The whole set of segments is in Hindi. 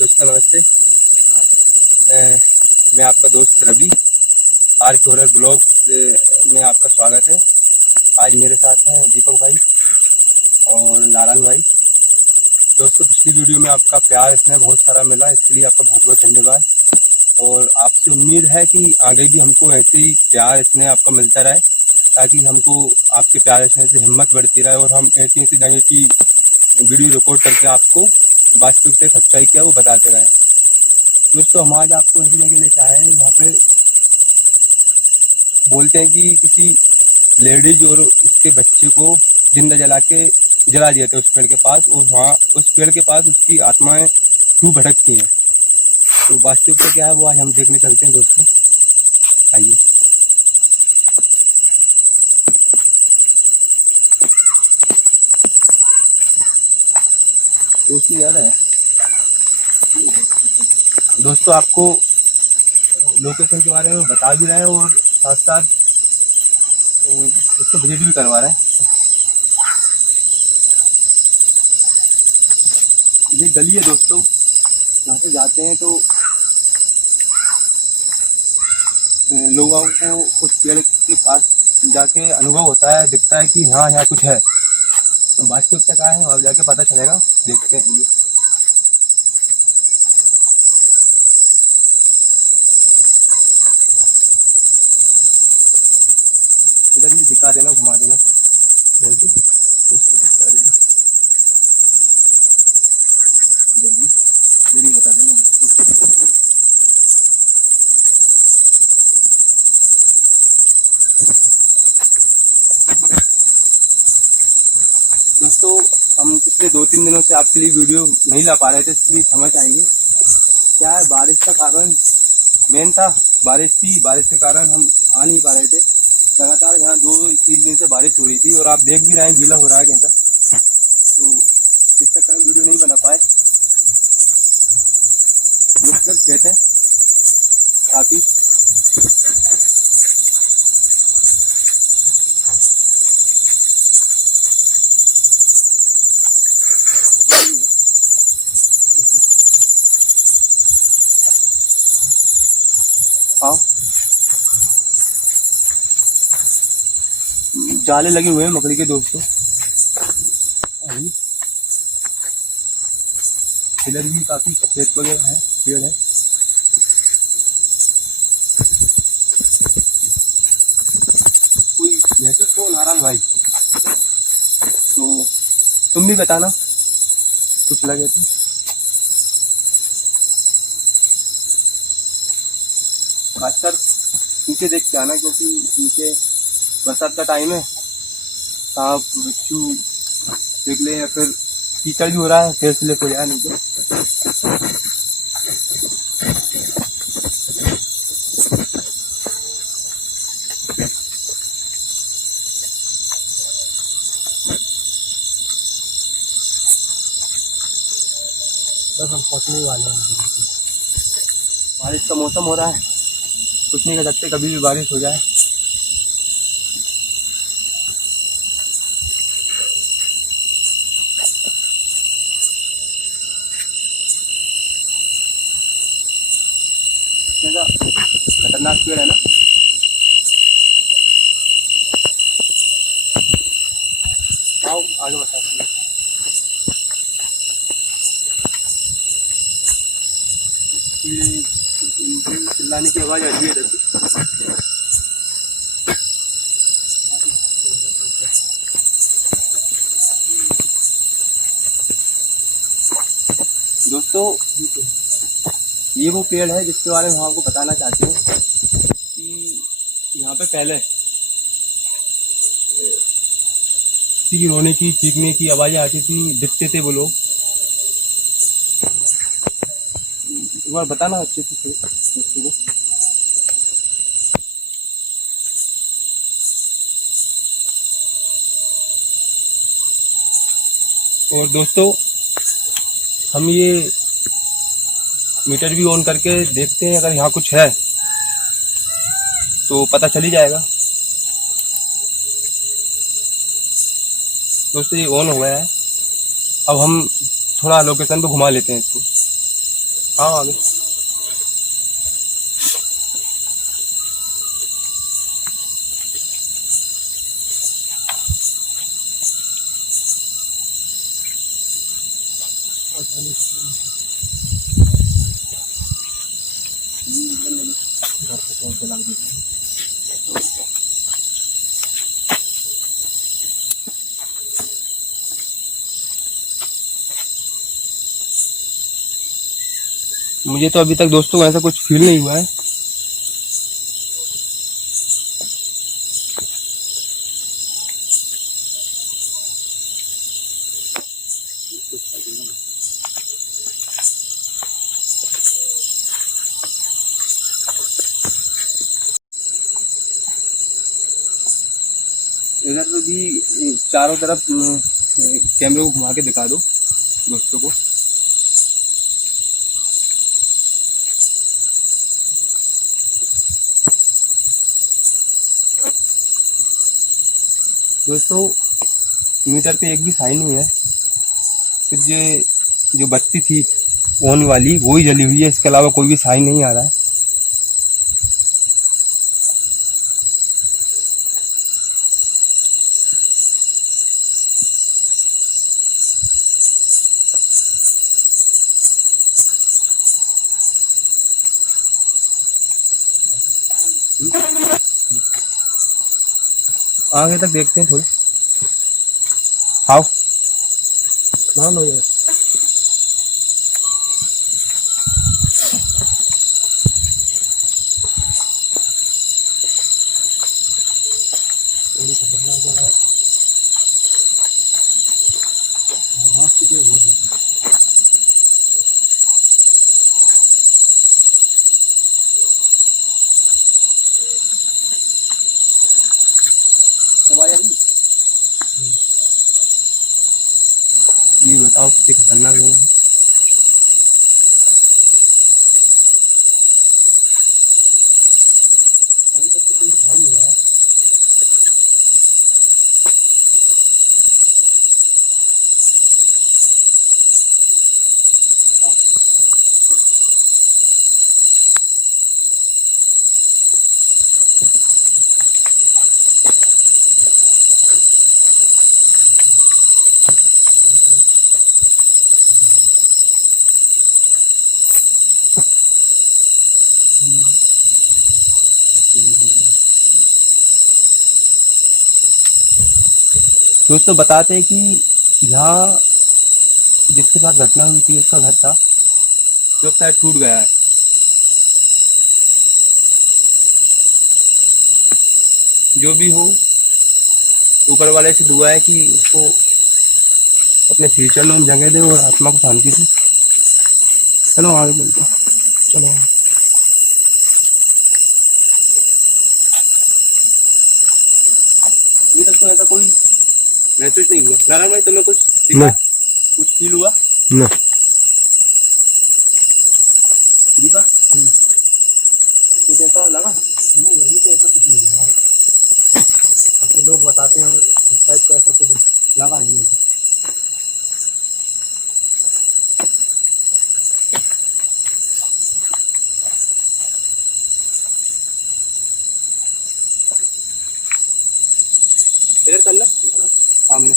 दोस्तों नमस्ते। मैं आपका दोस्त रवि, आर के हॉरर ब्लॉग में आपका स्वागत है। आज मेरे साथ हैं दीपक भाई और नारायण भाई। दोस्तों पिछली वीडियो में आपका प्यार इसमें बहुत सारा मिला, इसके लिए आपका बहुत बहुत धन्यवाद। और आपसे उम्मीद है कि आगे भी हमको ऐसे ही प्यार इसमें आपका मिलता रहे, ताकि हमको आपके प्यार इसमें से हिम्मत बढ़ती रहे और हम ऐसी जगह की वीडियो रिकॉर्ड करके आपको वास्तविकता सच्चाई क्या वो बताते रहे। दोस्तों हम आज आपको ऐसी जगह लेके आए हैं जहाँ पे बोलते हैं कि किसी लेडीज और उसके बच्चे को जिंदा जला दिया था उस पेड़ के पास, और वहाँ उस पेड़ के पास उसकी आत्माएं क्यों भटकती हैं। तो वास्तविकता क्या है वो आज हम देखने चलते हैं दोस्तों, आइए। दोस्तों याद है दोस्तों, आपको लोकेशन के बारे में बता भी रहे हैं और साथ साथ उसको विजिट भी करवा रहे हैं। ये गली है दोस्तों, यहाँ से जाते हैं तो लोगों को उस पेड़ के पास जाके अनुभव होता है, दिखता है कि हाँ यहाँ कुछ है। तो वास्तविकता क्या है वहाँ जाके पता चलेगा, देखते हैं। ये इधर भी दिखा देना, घुमा देना, जल्दी उसको दिखा देना, जल्दी जल्दी बता देना दोस्तों। हम पिछले 2-3 दिनों से आपके लिए वीडियो नहीं ला पा रहे थे, इसलिए क्षमा चाहिए। क्या है, बारिश का कारण मेन था, बारिश थी, बारिश के कारण हम आ नहीं पा रहे थे। लगातार यहाँ 2-3 दिन से बारिश हो रही थी और आप देख भी रहे हैं गीला हो रहा है कैसा, तो इस चक्कर में वीडियो नहीं बना पाए। खेत है काफी, आओ जाले लगे हुए हैं मकड़ी के दोस्तों। अभी इधर भी काफी खेत वगैरह है, पेड़ है। कोई मैसेज को नारायण भाई, तो तुम भी बताना कुछ लगे तो। खासकर नीचे देख के आना, क्योंकि नीचे बरसात का टाइम है, सांप बिच्छू निकले या फिर कीचड़ भी हो रहा है, फिर स्लिप हो जाए नीचे। बस हम पहुंचने वाले हैं। बारिश का मौसम हो रहा है, कुछ नहीं कर सकते, कभी भी बारिश हो जाए। खतरनाक पेड़ है ना। आओ आगे बताते हैं। चिल्लाने की आवाज आ रही है इधर से। दोस्तों ये वो पेड़ है जिसके बारे में हम आपको बताना चाहते हैं कि यहाँ पे पहले किसी की रोने की चीखने की आवाजें आती थी, दिखते थे वो लोग। एक बार बताना अच्छे से को। और दोस्तों हम ये मीटर भी ऑन करके देखते हैं, अगर यहाँ कुछ है तो पता चल ही जाएगा। दोस्तों ये ऑन हो गया है, अब हम थोड़ा लोकेशन पे घुमा लेते हैं इसको। हाँ आगे। घर पे कौन से लग गई। मुझे तो अभी तक दोस्तों ऐसा कुछ फील नहीं हुआ है। इधर तो भी चारों तरफ कैमरे को घुमा के दिखा दो दोस्तों को। दोस्तों मीटर पे एक भी साइन नहीं है, सिर्फ ये जो बत्ती थी ऑन वाली वो ही जली हुई है, इसके अलावा कोई भी साइन नहीं आ रहा है। आगे तक देखते हैं थोड़े। आओ ना लो यार। ये बताओ कितनी खतरनाक लोग हैं। अभी तक तो कोई ध्यान नहीं आया। दोस्तों बताते हैं कि यहाँ जिसके साथ घटना हुई थी उसका घर था जो शायद टूट गया है। जो भी हो ऊपर वाले से दुआ है कि उसको अपने फ्यूचर में जगह दे और आत्मा को शांति दे। चलो आगे मिलते हैं। चलो अभी तक तो ऐसा कोई महसूस नहीं हुआ। नारायण भाई तुम्हें कुछ दिखा, कुछ फील हुआ? नहीं। दिखा कुछ ऐसा लगा? नहीं अभी तो ऐसा कुछ नहीं लगा। तो लोग बताते हैं उस टाइप को ऐसा कुछ लगा नहीं है। इधर चलना सामने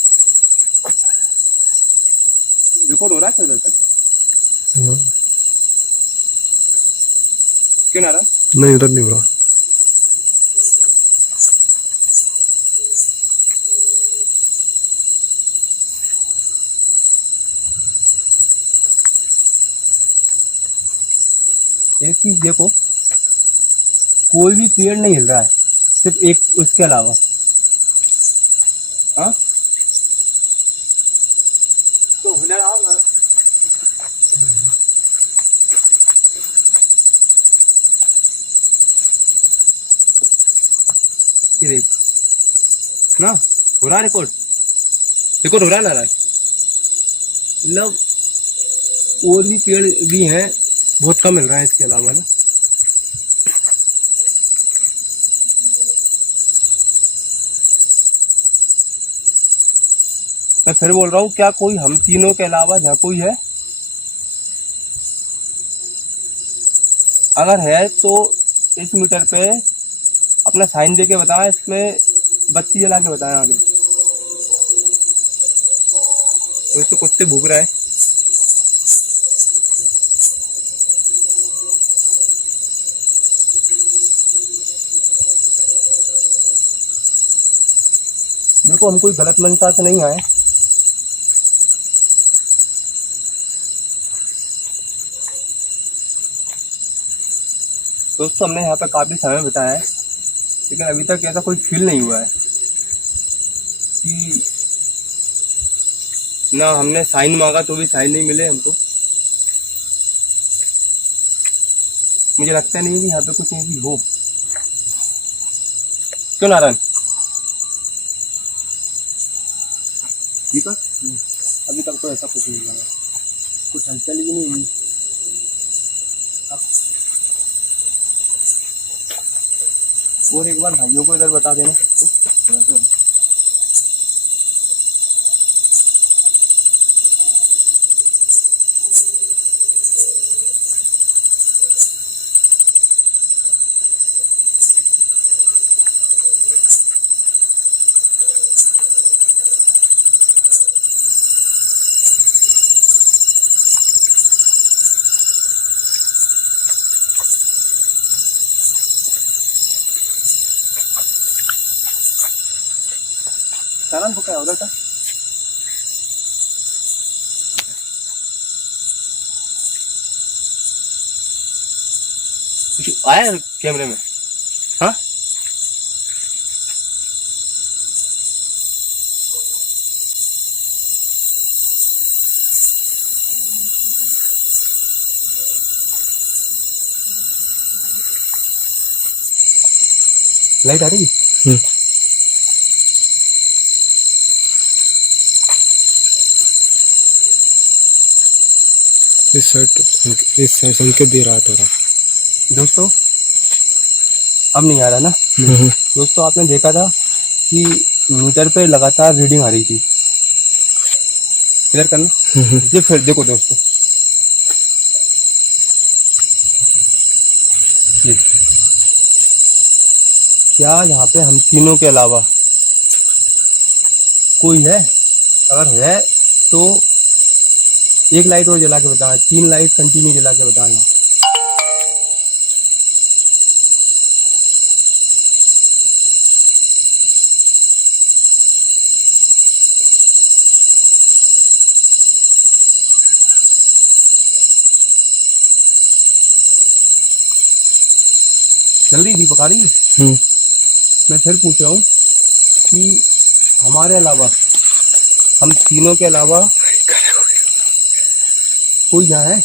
रिकॉर्ड हो रहा है। उधर तक क्यों ना रहा? नहीं उधर नहीं हो रहा। एक चीज देखो, कोई भी पेड़ नहीं हिल रहा है सिर्फ एक उसके अलावा। हाँ तो हुनर आओ ना। ये देख ना हो रहा रिकॉर्ड, रिकॉर्ड हो रहा है। मतलब और भी पेड़ भी हैं, बहुत कम मिल रहा है इसके अलावा ना। मैं फिर बोल रहा हूँ, क्या कोई हम तीनों के अलावा जहाँ कोई है? अगर है तो इस मीटर पे अपना साइन दे के बताएं, इसमें बत्ती जला के बताएं आगे। दोस्तों कुत्ते भूख रहा है। देखो हम कोई गलत मंशा से नहीं आए। दोस्तों हमने यहाँ पे काफी समय बिताया है, लेकिन अभी तक ऐसा कोई फील नहीं हुआ है कि ना हमने साइन मांगा तो भी साइन नहीं मिले हमको। मुझे लगता नहीं कि यहाँ पे कुछ ऐसी हो। क्यों नारायण? दीपक अभी तक तो ऐसा कुछ नहीं लगा, कुछ हलचल भी नहीं हुई। और एक बार भाइयों को इधर बता देना थोड़ा सा। नारायण बुका है उधर का। कुछ आया कैमरे में? हाँ लाइट आ रही है। इस साइड संकेत दे रहा थोड़ा। दोस्तों अब नहीं आ रहा ना। दोस्तों आपने देखा था कि मीटर पे लगातार रीडिंग आ रही थी। क्लियर करना। ये फिर देखो दोस्तों, ये क्या यहाँ पे हम तीनों के अलावा कोई है? अगर है तो एक लाइट और जला के बताएं, 3 लाइट कंटिन्यू जला के बताएं। जल्दी दीपक आ रही है। मैं फिर पूछ रहा हूँ कि हमारे अलावा, हम तीनों के अलावा कोई यहाँ है?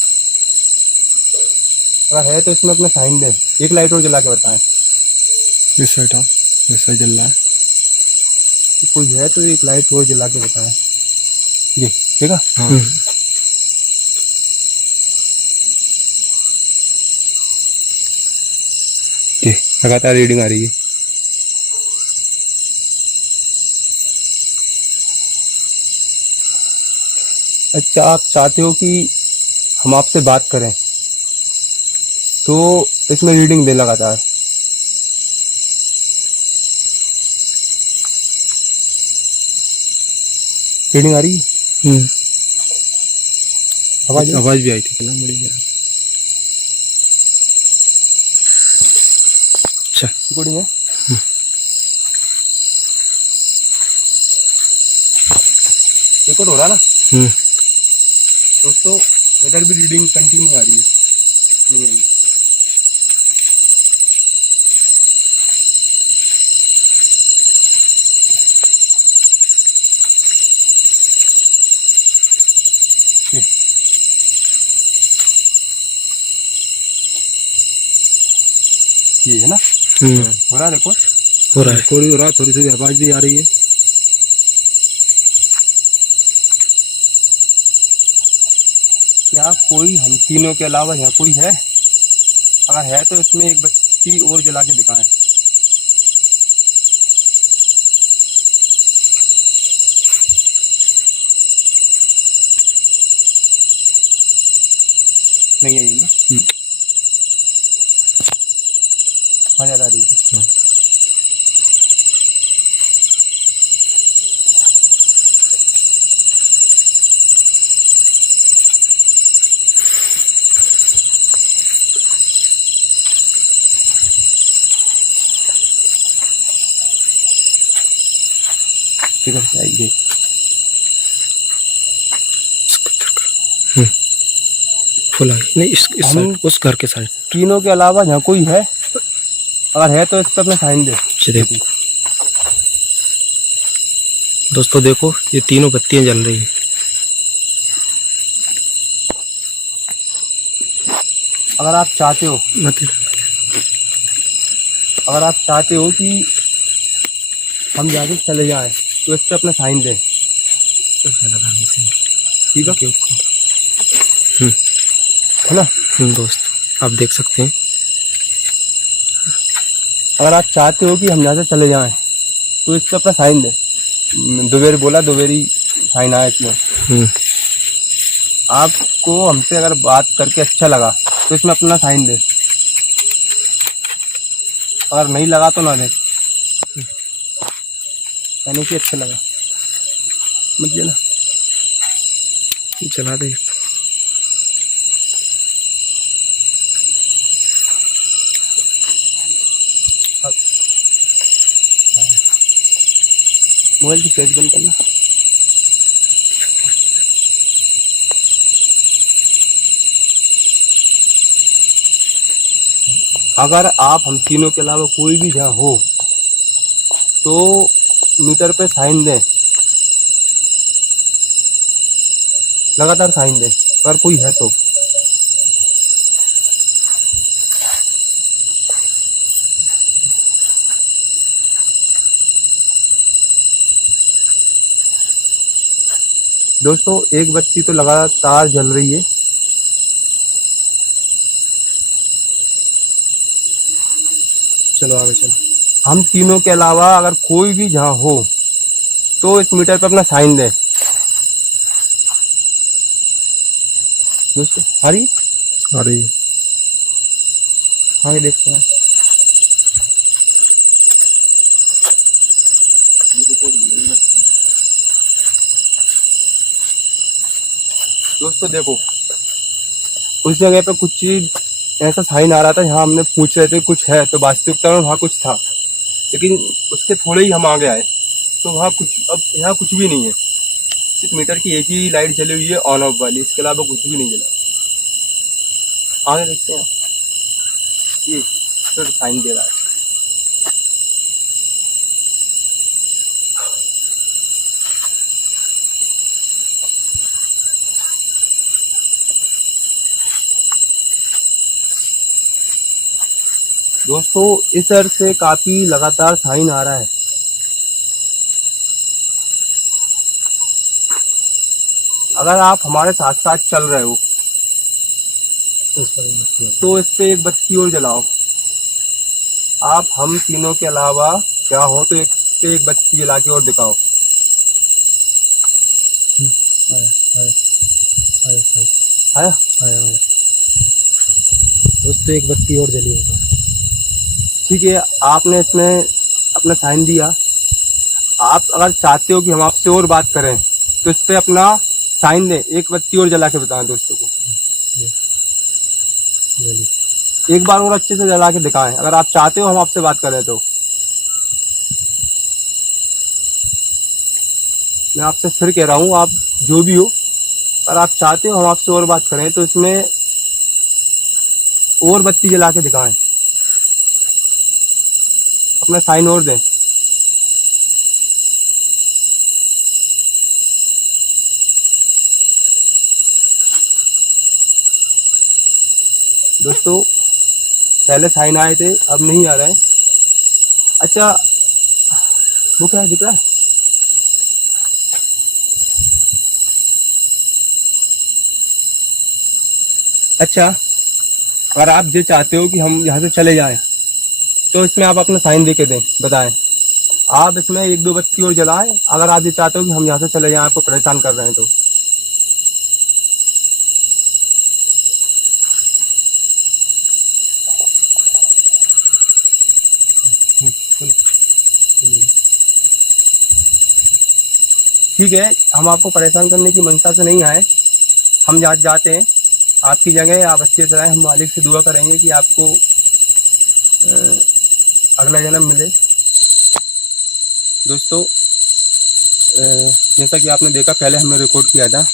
अगर है तो इसमें अपना साइन दे। एक लाइट और जला के बताएं। इस साइड जल रहा है। कोई है तो एक लाइट और जला के बताएं। जी देखा। हाँ। लगातार रीडिंग आ रही है। अच्छा आप चाहते हो कि हम आपसे बात करें तो इसमें रीडिंग दे लगातार। रीडिंग आ रही है। आवाज भी आई थी ना बड़ी। अच्छा रिकॉर्डिंग है। रिकॉर्ड हो रहा ना। दोस्तों इधर भी रीडिंग कंटिन्यू आ रही है। नहीं आई। ये है ना। हो रहा रिकॉर्ड। हो रहा है, थोड़ी हो रहा, थोड़ी थोड़ी आवाज भी आ रही है। क्या कोई हम तीनों के अलावा यहाँ कोई है? अगर है तो इसमें एक बत्ती और जला के दिखाएं। नहीं आई ना। हाँ ज़्यादा आ रही है। हाँ। इधर से आइए। फुल आई नहीं, इस हम- साइड, उस घर के साइड। तीनों के अलावा यहाँ कोई है, अगर है तो इस पर अपना साइन दे। अच्छा देखो दोस्तों, देखो ये तीनों बत्तियां जल रही हैं। अगर आप चाहते हो, मतलब अगर आप चाहते हो कि हम जाके चले जाएं तो इस पर अपना साइन दें। ठीक है, है ना दोस्त, आप देख सकते हैं। अगर आप चाहते हो कि हम यहाँ से चले जाएं तो इस पर अपना साइन दें। दोवेरी बोला, दोवेरी साइन आया इसमें। आपको हमसे अगर बात करके अच्छा लगा तो इसमें अपना साइन दे, अगर नहीं लगा तो ना दे। कहने की अच्छा लगा मत देना। चला दे। मोबाइल की स्विच बंद करना। अगर आप हम तीनों के अलावा कोई भी जहाँ हो तो मीटर पे साइन दें, लगातार साइन दें अगर कोई है तो। दोस्तों एक बत्ती तो लगातार जल रही है। चलो आगे चलो। हम तीनों के अलावा अगर कोई भी जहाँ हो तो इस मीटर पे अपना साइन दे। दोस्तों आ रही आ रही है। आगे देखते हैं। दोस्तों देखो, उस जगह पे कुछ चीज ऐसा साइन आ रहा था, जहाँ हमने पूछ रहे थे कुछ है, तो वास्तविकता में वहाँ कुछ था, लेकिन उसके थोड़े ही हम आगे आए तो वहाँ कुछ, अब यहाँ कुछ भी नहीं है। सिर्फ मीटर की एक ही लाइट जली हुई है ऑन ऑफ वाली, इसके अलावा कुछ भी नहीं जला। आगे देखते हैं। ये तो साइन दे रहा है। दोस्तों इस तरह से काफी लगातार साइन आ रहा है। अगर आप हमारे साथ साथ चल रहे हो तो इस पे एक बत्ती और जलाओ। आप हम तीनों के अलावा क्या हो तो एक पे एक बत्ती जला के और दिखाओ। आया आया दोस्तों, एक बत्ती और जली है। ठीक है, आपने इसमें अपना साइन दिया। आप अगर चाहते हो कि हम आपसे और बात करें तो इस पे अपना साइन दें, एक बत्ती और जला के बताएं दोस्तों को। एक बार और अच्छे से जला के दिखाएं अगर आप चाहते हो हम आपसे बात करें तो। मैं आपसे फिर कह रहा हूँ, आप जो भी हो, अगर आप चाहते हो हम आपसे और बात करें तो इसमें और बत्ती जला के दिखाएं, अपना साइन और दें। दोस्तों पहले साइन आए थे, अब नहीं आ रहे हैं। अच्छा वो क्या है, दिख रहा है? अच्छा अगर आप ये चाहते हो कि हम यहाँ से चले जाएं तो इसमें आप अपना साइन दे के दें, बताएं। आप इसमें एक दो बत्ती और जलाएं अगर आप ये चाहते हो कि हम यहाँ से चले जाएं, आपको परेशान कर रहे हैं तो। ठीक है, हम आपको परेशान करने की मंशा से नहीं आए। हम जहाँ जाते हैं आपकी जगह आप अच्छे से रहें। हम मालिक से दुआ करेंगे कि आपको अगला जन्म मिले। दोस्तों जैसा कि आपने देखा, पहले हमने रिकॉर्ड किया था,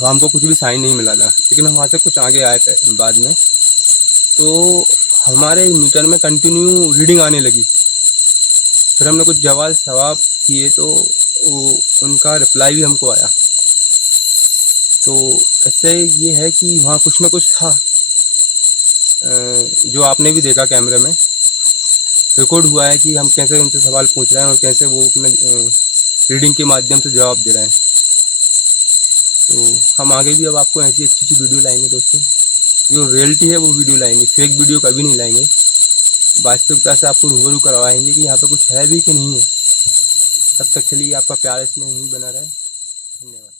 हमको कुछ भी साइन नहीं मिला था, लेकिन हम वहाँ से कुछ आगे आए थे बाद में, तो हमारे मीटर में कंटिन्यू रीडिंग आने लगी। फिर हमने कुछ सवाल किए तो उनका रिप्लाई भी हमको आया। तो इससे ये है कि वहाँ कुछ ना कुछ था, जो आपने भी देखा कैमरे में रिकॉर्ड हुआ है कि हम कैसे उनसे सवाल पूछ रहे हैं और कैसे वो अपने रीडिंग के माध्यम से जवाब दे रहे हैं। तो हम आगे भी अब आपको ऐसी अच्छी वीडियो लाएंगे दोस्तों, जो रियलिटी है वो वीडियो लाएंगे, फेक वीडियो कभी नहीं लाएंगे। वास्तविकता से आपको रूबरू करवाएंगे कि यहाँ पे कुछ है भी कि नहीं है। तब तक के लिए आपका प्यार इसमें नहीं बना रहे। धन्यवाद।